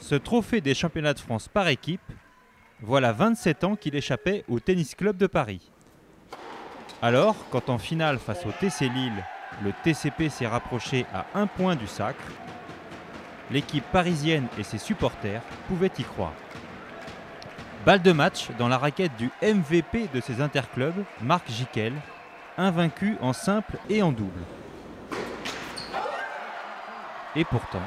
Ce trophée des championnats de France par équipe, voilà 27 ans qu'il échappait au Tennis Club de Paris. Alors, quand en finale face au TC Lille, le TCP s'est rapproché à 1 point du sacre, l'équipe parisienne et ses supporters pouvaient y croire. Balle de match dans la raquette du MVP de ces interclubs, Marc Jiquel, invaincu en simple et en double. Et pourtant,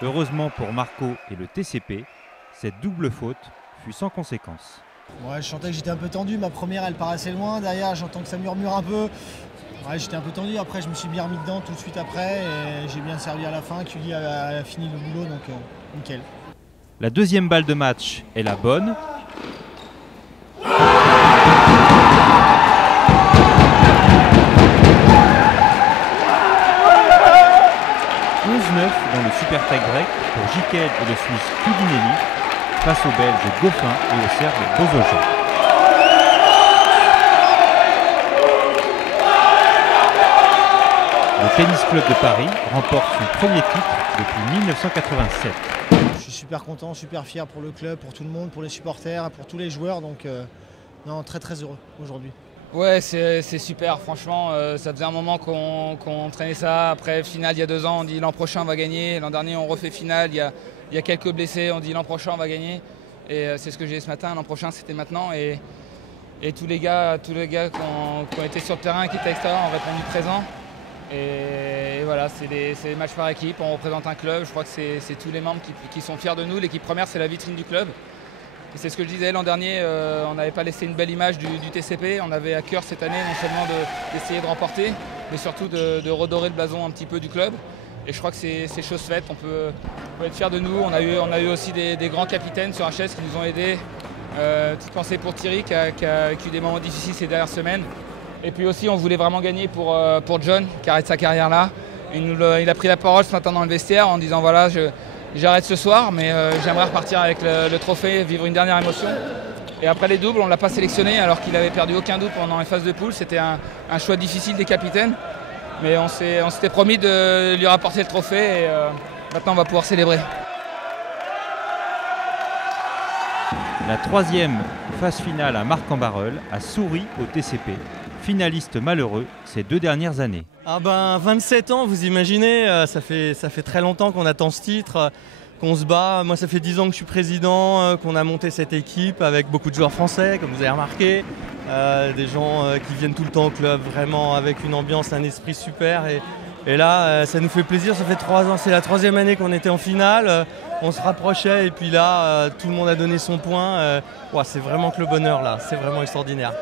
heureusement pour Marco et le TCP, cette double faute fut sans conséquence. Ouais, je sentais que j'étais un peu tendu, ma première elle part assez loin, derrière j'entends que ça murmure un peu. Ouais, j'étais un peu tendu, après je me suis bien remis dedans tout de suite après et j'ai bien servi à la fin, Cully a fini le boulot donc nickel. La deuxième balle de match est la bonne. 11-9 dans le super tie break pour Jiquel et le Suisse Cudinelli face aux Belges Goffin et au Serbe Bozoja. Le Tennis Club de Paris remporte son premier titre depuis 1987. Je suis super content, super fier pour le club, pour tout le monde, pour les supporters, pour tous les joueurs, donc non, très très heureux aujourd'hui. Ouais, c'est super, franchement, ça faisait un moment qu'on traînait ça. Après finale il y a 2 ans, on dit l'an prochain on va gagner. L'an dernier on refait finale, il y a quelques blessés, on dit l'an prochain on va gagner. Et c'est ce que j'ai dit ce matin, l'an prochain c'était maintenant. Et tous les gars qui ont été sur le terrain, qui étaient à l'extérieur, ont répondu présent. Et voilà, c'est des matchs par équipe, on représente un club, je crois que c'est tous les membres qui sont fiers de nous. L'équipe première, c'est la vitrine du club. Et c'est ce que je disais l'an dernier, on n'avait pas laissé une belle image du TCP, on avait à cœur cette année non seulement d'essayer de remporter, mais surtout de redorer le blason un petit peu du club. Et je crois que c'est chose faite, on peut être fiers de nous. On a eu aussi des grands capitaines sur HS qui nous ont aidés. Petite pensée pour Thierry qui a eu des moments difficiles ces dernières semaines. Et puis aussi, on voulait vraiment gagner pour John, qui arrête sa carrière là. Il a pris la parole ce matin dans le vestiaire en disant voilà, j'arrête ce soir, mais j'aimerais repartir avec le trophée, vivre une dernière émotion. Et après les doubles, on ne l'a pas sélectionné alors qu'il n'avait perdu aucun double pendant les phases de poule. C'était un choix difficile des capitaines. Mais on s'était promis de lui rapporter le trophée et maintenant on va pouvoir célébrer. La troisième phase finale à Marc-en-Barœul a souri au TCP. Finaliste malheureux ces 2 dernières années. Ah ben 27 ans, vous imaginez, ça fait très longtemps qu'on attend ce titre, qu'on se bat. Moi ça fait 10 ans que je suis président, qu'on a monté cette équipe avec beaucoup de joueurs français, comme vous avez remarqué. Des gens qui viennent tout le temps au club, vraiment avec une ambiance, un esprit super. Et là, ça nous fait plaisir, ça fait 3 ans, c'est la 3e année qu'on était en finale. On se rapprochait et puis là, tout le monde a donné son point. Ouais, c'est vraiment que le bonheur là, c'est vraiment extraordinaire.